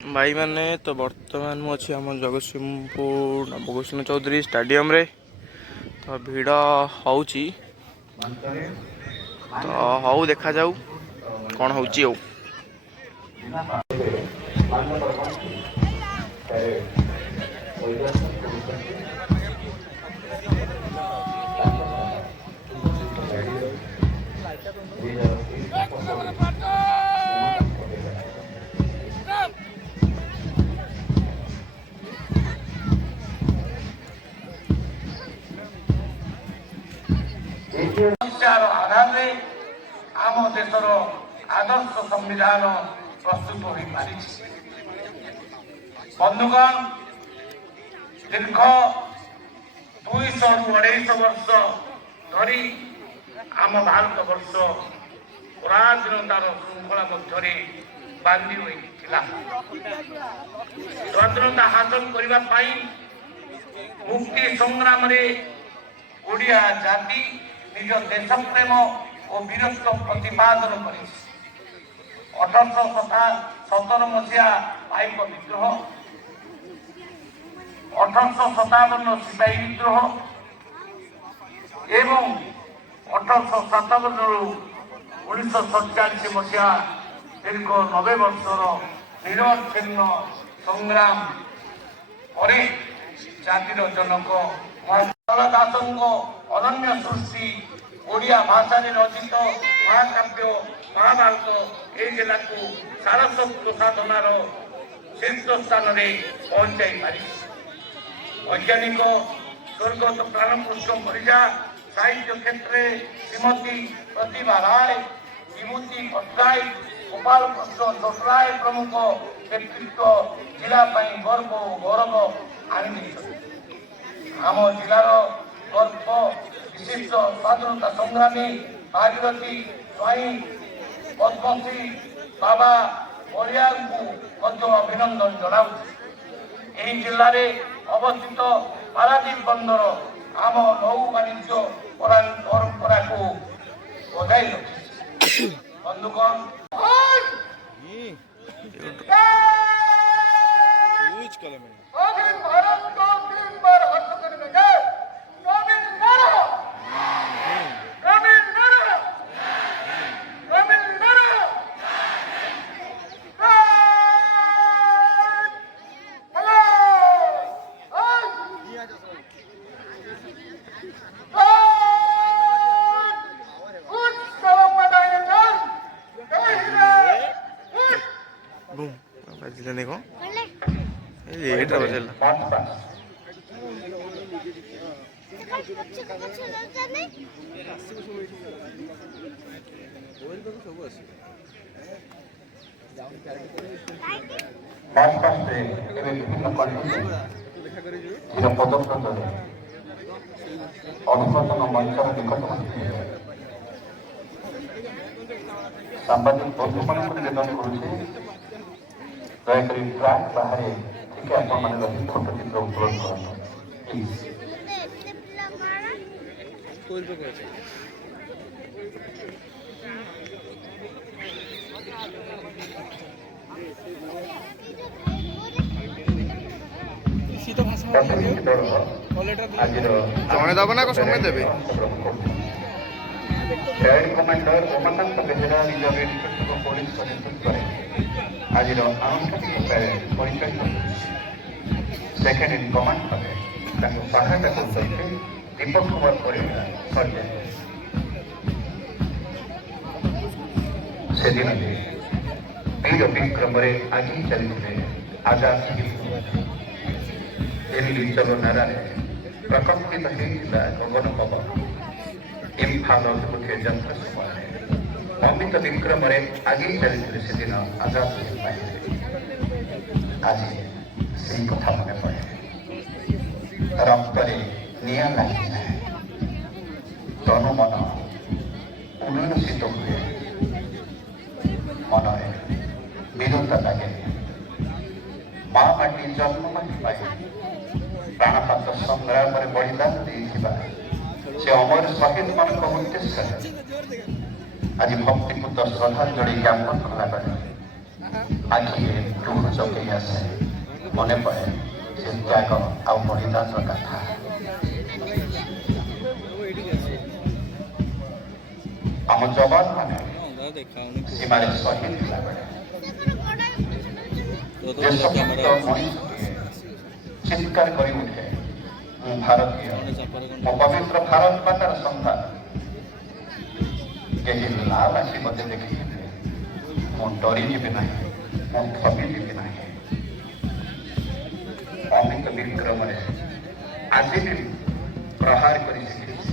भाई मैंने तो बर्तमान मुझे आम जगतसिंहपुर नवभूषण चौधरी स्टाडियम रे तो भिड़ हो हऊ देखा जाऊ कौन हो आधार आम देशर आदर्श संविधान प्रस्तुत हो पारि। बंधुगण दीर्घ 200-250 वर्ष धरी आम भारत वर्ष पराधीनतार श्रृंखला मध्य बांधि होता। स्वाधीनता हासिल करने मुक्ति संग्राम ओडिया जाति निज देश प्रेम और वीरत्व प्रतिपादन कर 1817 मसीहा पाइक विद्रोह, 1857 सिपाही विद्रोह एवं 1857 1947 मसीहा दीर्घ 90 वर्षर निरवच्छिन्न संग्राम पर जातिर जनक दासंग अनन्य सृष्टि ओडिया भाषा रचित महाकाव्य महाभारत ए जिला को सारस्वत साधनार शीर्ष स्थान में पहुंचाई पारि। वैज्ञानिक स्वर्गत प्राणपुष्प परिजा साहित्य क्षेत्र श्रीमती प्रतिभा राय, विभूति पट्टनायक, गोपाल कृष्ण चोटराय प्रमुख व्यक्तित्व जिला गर्व और गौरव आनी। आम जिलार गर्व विशिष्ट स्वाधीनता संग्रामी भागीरथी स्वाई पद्मश्री बाबा बलिया को अभिनंदन जनाऊ। जिले में अवस्थित पारादीप बंदर आम नौ वाणिज्य परंपरा को बजाई रखी। बंधुगण अभिवर्तन मंचर निकटवर्ती सांबादिक बंधु मान निवेदन करुचे दयाकोरी ट्रैक बाहर ठीक आपण मैंने रही फोटो चित्र उपलब्ध करना प्लीज। जड़े दब ना समय देवे हेड कमांडर उमाकांत बेहेरा निज व्यक्तिगत पुलिस नेतृत्व आज आनुष्ठानिक परिचय सेकेंड इन कमांड पदे सहायता कर दीपक कुमार परिड़ा सर्जन से दिन वीर विक्रम आज चलते आजाद दिल्ली चलनार प्रकम्पित होता गगन पवन इम्फाल अभिमुखे जंत्र समय अमित विक्रम आगे चलते से दिन आजाद आज से कथा मन पड़े रक्त निया लगी तनु मन उल्लसित हुए मन वीरता लगे माँ माटी जन्म पाई प्राणपात संग्राम बलिदान से अमर शहीद मान उद्देश्य आज भक्तिपूत श्रद्धांजलि ज्ञापन कला ଆଖିରେ ଲୁହ ଚକେଇ ଆସେ, ମନେ ପଡ଼େ ସେ ତ୍ୟାଗ ଆଉ ବଳିଦାନର କଥା। ଆମ ଯବାନମାନେ ସୀମାରେ ଶହୀଦ ଥିଲାବେଳେ ଦେଶଭକ୍ତ ମଣିଷଟିଏ ଚିତ୍କାର କରି ଉଠେ, ମୁଁ ଭାରତୀୟ, ମୋ ପବିତ୍ର ଭାରତ ମାତାର ସନ୍ତାନ। କେହି ଲାଲ ଆସି ମୋତେ ଦେଖିଯିବେ, ମୁଁ ଡରିଯିବି ନାହିଁ, ମୁଁ ଥମିଯିବି ନାହିଁ। ଅମିତ ବିକ୍ରମରେ ଆଜି ବି ପ୍ରହାର କରି ଶିଖିଛି।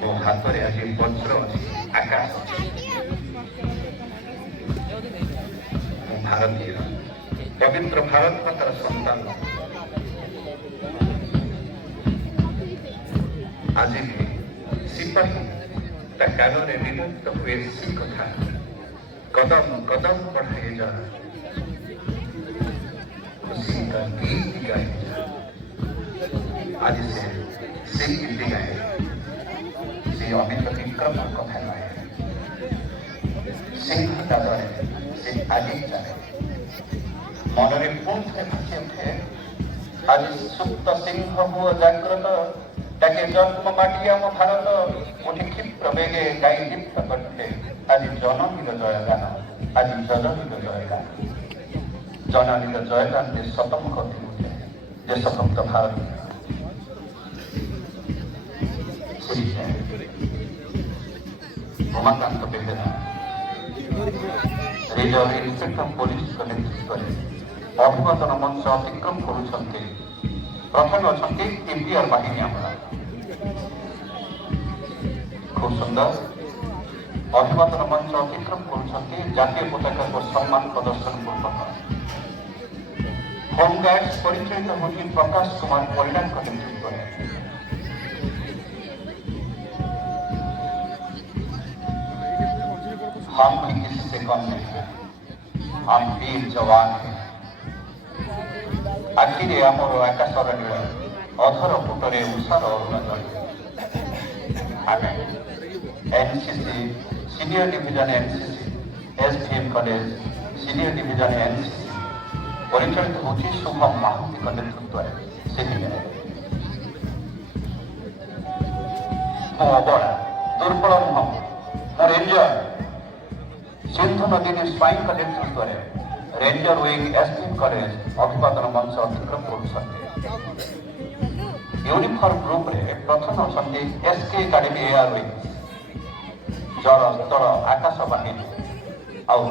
ମୋ ହାତରେ ଆଜି ବଜ୍ର ଅଛି, ଆକାଶ ଅଛି। ମୁଁ ଭାରତୀୟ, ପବିତ୍ର ଭାରତ ମାତାର ସନ୍ତାନ। ଆଜି ବି ସିପାହୀ ତା କାନରେ ବିମୁକ୍ତ ହୁଏ ସେ କଥା, କଦମ କଦମ ବଢ଼ାଏ ଯା, ଖୁସି का गीत गाए। आज से गीत गाए से अमित विक्रम कथा गाए सिंह दादरे से आगे चले मनरे पुंथे भासी उठे। आज सुप्त सिंह हुआ जाग्रत ताके जन्म माटी आम भारत उठी क्षिप्र बेगे गाई दीप्त कटे। आज जननीर जयगान, आज जननीर जयगान, जननीर जयगान शतमुख उठे देशभक्त Bharat. Umakant Behera reserve inspector police नेतृत्व में अभिवादन मंच अतिक्रम करुछन्ते। प्रथम अछन्ते टीपीआर बाहिनी आमरा खूब सुंदर अभिवादन मंच अतिक्रम करुछन्ते। जातीय पताका को सम्मान प्रदर्शन पूर्वक होमगार्ड्स परिचय होती प्रकाश कुमार परिणाम नेतृत्व में हम भी किसी कम नहीं है, हम वीर जवान हैं। आखिरे आमर आकाशर नील अधर पुटरे उषार अरुणाचल आम NCC senior division NCC SDM college senior division NCC परिचालित होती शुभम महांती नेतृत्व से अबड़ा दुर्बल नुह मो रेंजर सिंधु नदी स्वाई नेतृत्व में रेंजर विंग एसडीएम कॉलेज अभिवादन मंच अतिक्रम कर यूनिफॉर्म ग्रुप रे प्रथम अच्छा एसके एकाडेमी एयर विंग जल स्थल आकाश बाहिनी आम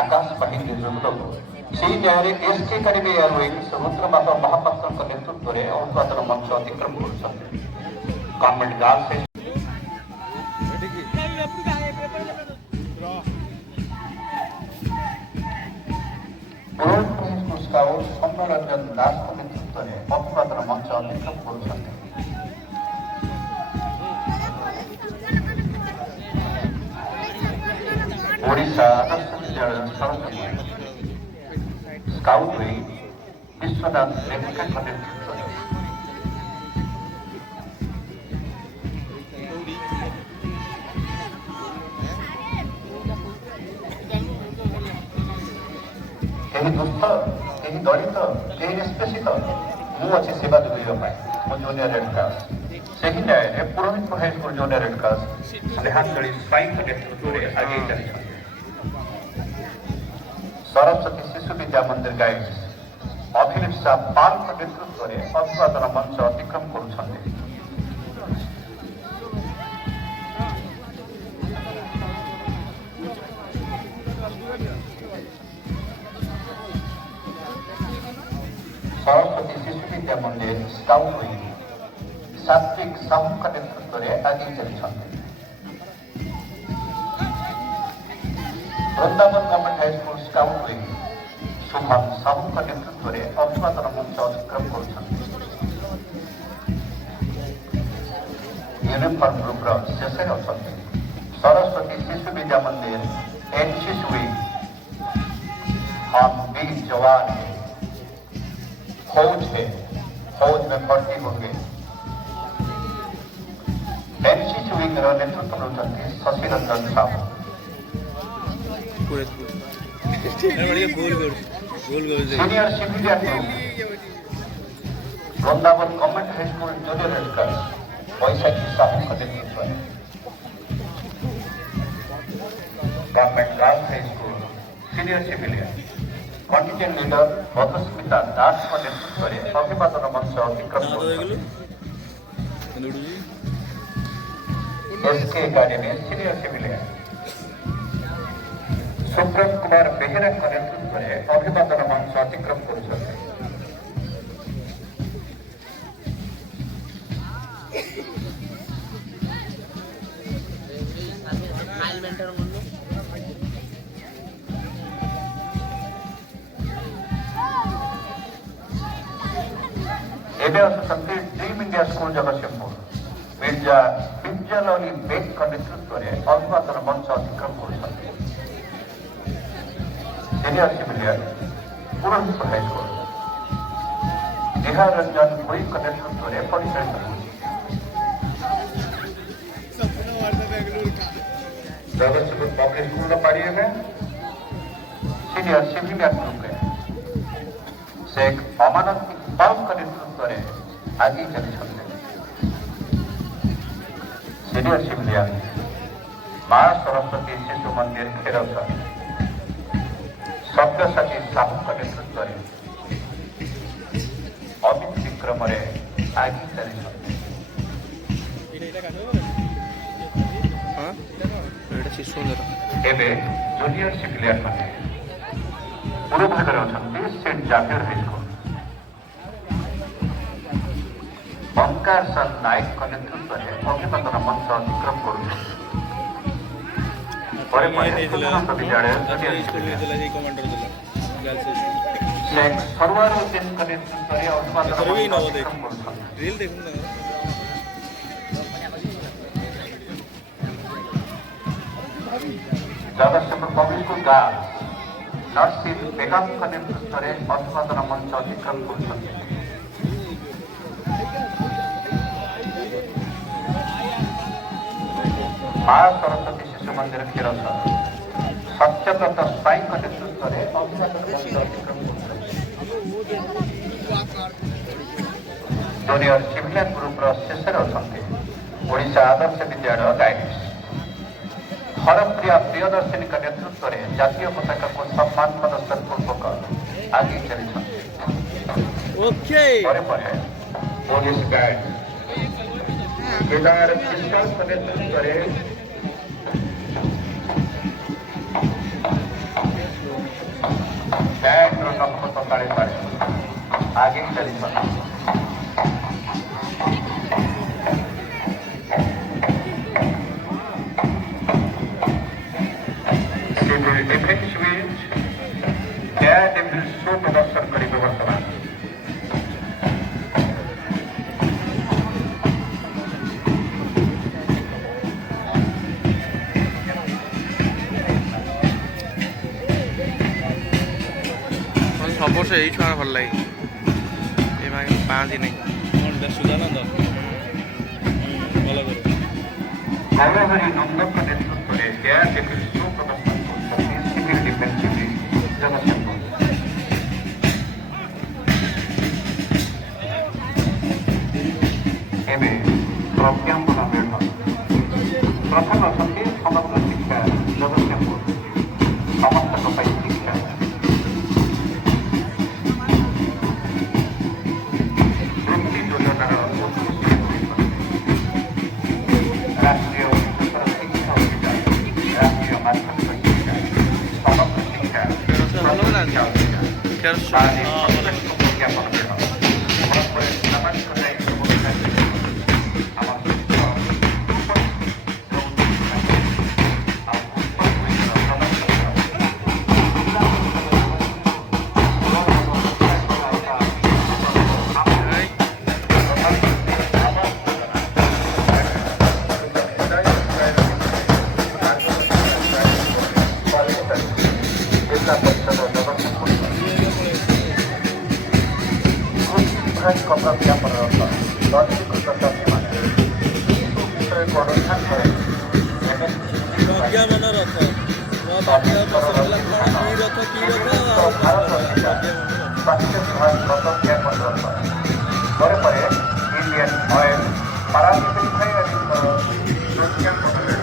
आकाश बाहिनी जोड़ से न्याय SK academy air wing Rudrababa Mahapatra नेतृत्व में अभिवादन मंच अतिक्रम कर गवर्नमेंट गर्ल्स सौम्यरंजन दास नेतृत्व में अभिवादन मंच अतिक्रम कर ओडिशा आदर्श विद्यालय सरस्वती स्काउट विंग विश्वनाथ लेखक नेतृत्व में कहीं दुष्ट कहीं दलित कहीं निष्पेषित मुझे सेवा देवाई मो जूनियर रेड क्रॉस से ही न्याय पुरोहितपुर हाईस्कूल जूनियर रेड क्रॉस स्नेहांजलि स्वाई नेतृत्व में आगे चली सरस्वती शिशु विद्या मंदिर गाइड्स अभिलिप्सा पाल नेतृत्व में अभिवादन मंच अतिक्रम कर सरस्वती शिशु विद्या मंदिर स्काउट विंग सात्विक साहू नेतृत्व में आगे चली Vrindavan government high school scout wing Shubham Sahu नेतृत्व में अभिवादन मंच अतिक्रम कर यूनिफॉर्म ग्रुप शेष अच्छा सरस्वती शिशु विद्या मंदिर एनसीसी विंग हम वीर जवान हैं, फौज है, फौज में भर्ती होंगे। एनसीसी विंग नेतृत्व Shashi Ranjan Sahu senior civilian group Brindaban government high school junior head girls Baishakhi সাহসের নেতৃত্বে government girls high school senior civilian contingent leader Madhusmita দাসଙ୍କ ନେତୃତ୍ୱରେ ଅଭିବାଦନ ମଞ୍ଚ ଅତିକ୍ରମ କରୁଛନ୍ତି। SK academy senior civilian Subrata Kumar ବେହେରାଙ୍କ ନେତୃତ୍ୱରେ ଅଭିବାଦନ ମଞ୍ଚ ଅତିକ୍ରମ କରୁଛନ୍ତି। ଏବେ ଆସୁଛନ୍ତି dream India school Jagatsinghpur Mirza Bijayali ବେଗଙ୍କ ନେତୃତ୍ୱରେ ଅଭିବାଦନ ମଞ୍ଚ ଅତିକ୍ରମ କରୁଛନ୍ତି। Senior civilian Purandar high school Nihar Ranjan ଭୋଇଙ୍କ ନେତୃତ୍ୱରେ ପରିଚାଳିତ ହେଉଛି। ଜଗତସିଂହପୁର ପବ୍ଲିକ ସ୍କୁଲର ପାଳି ଏବେ ସିନିୟର ସିଭିଲିଆନ ଗ୍ରୁପରେ शेख अमानत इकबालଙ୍କ ନେତୃତ୍ୱରେ ଆଗେଇ ଚାଲିଛନ୍ତି। ସିନିୟର ସିଭିଲିଆନ ମା ସରସ୍ୱତୀ ଶିଶୁ ମନ୍ଦିର ଖେରସ ସବ୍ୟସାଚୀ ସାହୁଙ୍କ ନେତୃତ୍ୱରେ ଅମିତ ବିକ୍ରମରେ ଆଗେଇ ଚାଲିଛନ୍ତି। ଏବେ ଜୁନିୟର ସିଭିଲିଆନ ମାନେ पूर्व भागରେ ଅଛନ୍ତି ସେଣ୍ଟ ଜାଭିୟର ହାଇସ୍କୁଲ ଓଙ୍କାର ସାଲ ନାୟକଙ୍କ ନେତୃତ୍ୱରେ ଅଭିବାଦନ ମଞ୍ଚ ଅତିକ୍ରମ କରୁଛନ୍ତି। ପରେ ବିଦ୍ୟାଳୟ शेख सरवार उद्दीनଙ୍କ ନେତୃତ୍ୱରେ ଅଭିବାଦନ ମଞ୍ଚ ଅତିକ୍ରମ କରୁଛନ୍ତି। Jagatsinghpur public school girls Narasingh बेगमଙ୍କ ନେତୃତ୍ୱରେ ଅଭିବାଦନ ମଞ୍ଚ ଅତିକ୍ରମ କରୁଛନ୍ତି। ମା ସରସ୍ୱତୀ ଶିଶୁ ମନ୍ଦିର କ୍ଷୀରସ ସତ୍ୟବ୍ରତ ସ୍ୱାଇଁଙ୍କ ନେତୃତ୍ୱରେ ଅଭିବାଦନ ମଞ୍ଚ ଅତିକ୍ରମ କରୁଛନ୍ତି। ଜୁନିୟର ସିଭିଲିଆନ ଗ୍ରୁପର ଶେଷରେ ଅଛନ୍ତି ଓଡ଼ିଶା ଆଦର୍ଶ ବିଦ୍ୟାଳୟ ଗାଇଡ୍ସ हरप्रिया प्रियदर्शिनी नेतृत्व में जातीय पताका को सम्मान प्रदर्शन पूर्वक आगे चली पुलिस गार्ड केदार विशाल नेतृत्व आगे चली defence wing air defence show प्रदर्शन करेंगे वर्तमान सब वर्ष यही छुआ भल लगे पाँच नहीं गौरवरी नंदक नेतृत्व में एयर डिफेंस शो प्रदर्शन सिविल डिफेंस जगतसिंहपुर एवं प्रज्ञापन मेढ़ प्रथम अच्छा समग्र शिक्षा जगतसिंहपुर समस्त शिक्षा वृत्ति योजनार राष्ट्रीय उच्चतर शिक्षा अभियान राष्ट्रीय माध्यमिक शिक्षा समग्र शिक्षा प्रज्ञापन मेढ़ परस्पर सामाजिक दायित्व ଭାରତ ସ୍ୱାସ୍ଥ୍ୟ ବିଭାଗ ପ୍ରତ୍ୟକ୍ଷ କରିବ। ପରେ ପରେ ଇଣ୍ଡିଆନ୍ ଅଏଲ ପାରାଦୀପ ରିଫାଇନାରୀଙ୍କର ସୁରକ୍ଷା ବଦଳରେ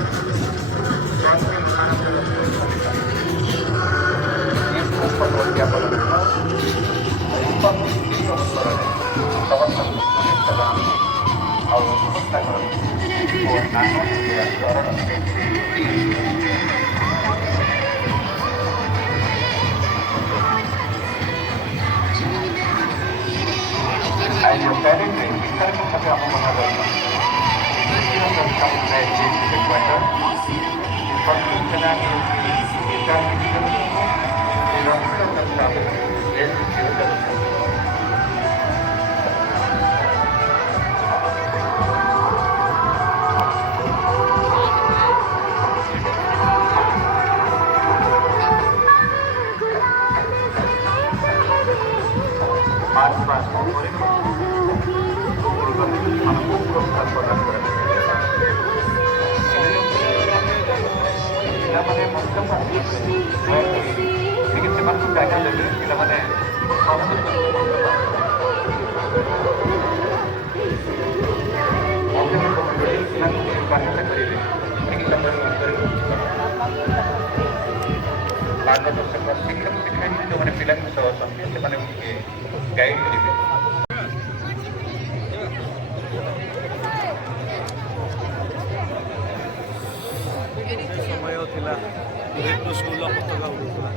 ପ୍ରକ୍ରିୟା ବଦଳରେ ଅବସରରେ ସମସ୍ତଙ୍କୁ ଶୁଭେଚ୍ଛା ଆଉ ବ୍ୟବସ୍ଥା କରନ୍ତି ଓ as your parent is encouraging the common level. Students of some graduate required instructional intervention in hospital of some ପିଲାମାନେ ମଧ୍ୟ ସେମାନଙ୍କୁ ଜାଗା ଦେଲେ ପିଲାମାନେ ସହାୟତା କରିବେ ଠିକ୍ ସମୟରେ ମାର୍ଗଦର୍ଶକ ଶିକ୍ଷକ ଶିକ୍ଷୟିତ୍ରୀ ଯେଉଁମାନେ ପିଲାଙ୍କ ସହ ଅଛନ୍ତି ସେମାନଙ୍କୁ ଟିକେ ଗାଇଡ଼ କରିବେ। ସମୟ ଥିଲା ସ୍କୁଲର ପତାକା ଉଡ଼ୁଥିଲା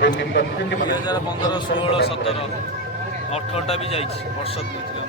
2015, 16, 17, 18ଟା ବି ଯାଇଛି ବର୍ଷ 2 ଥିଲା।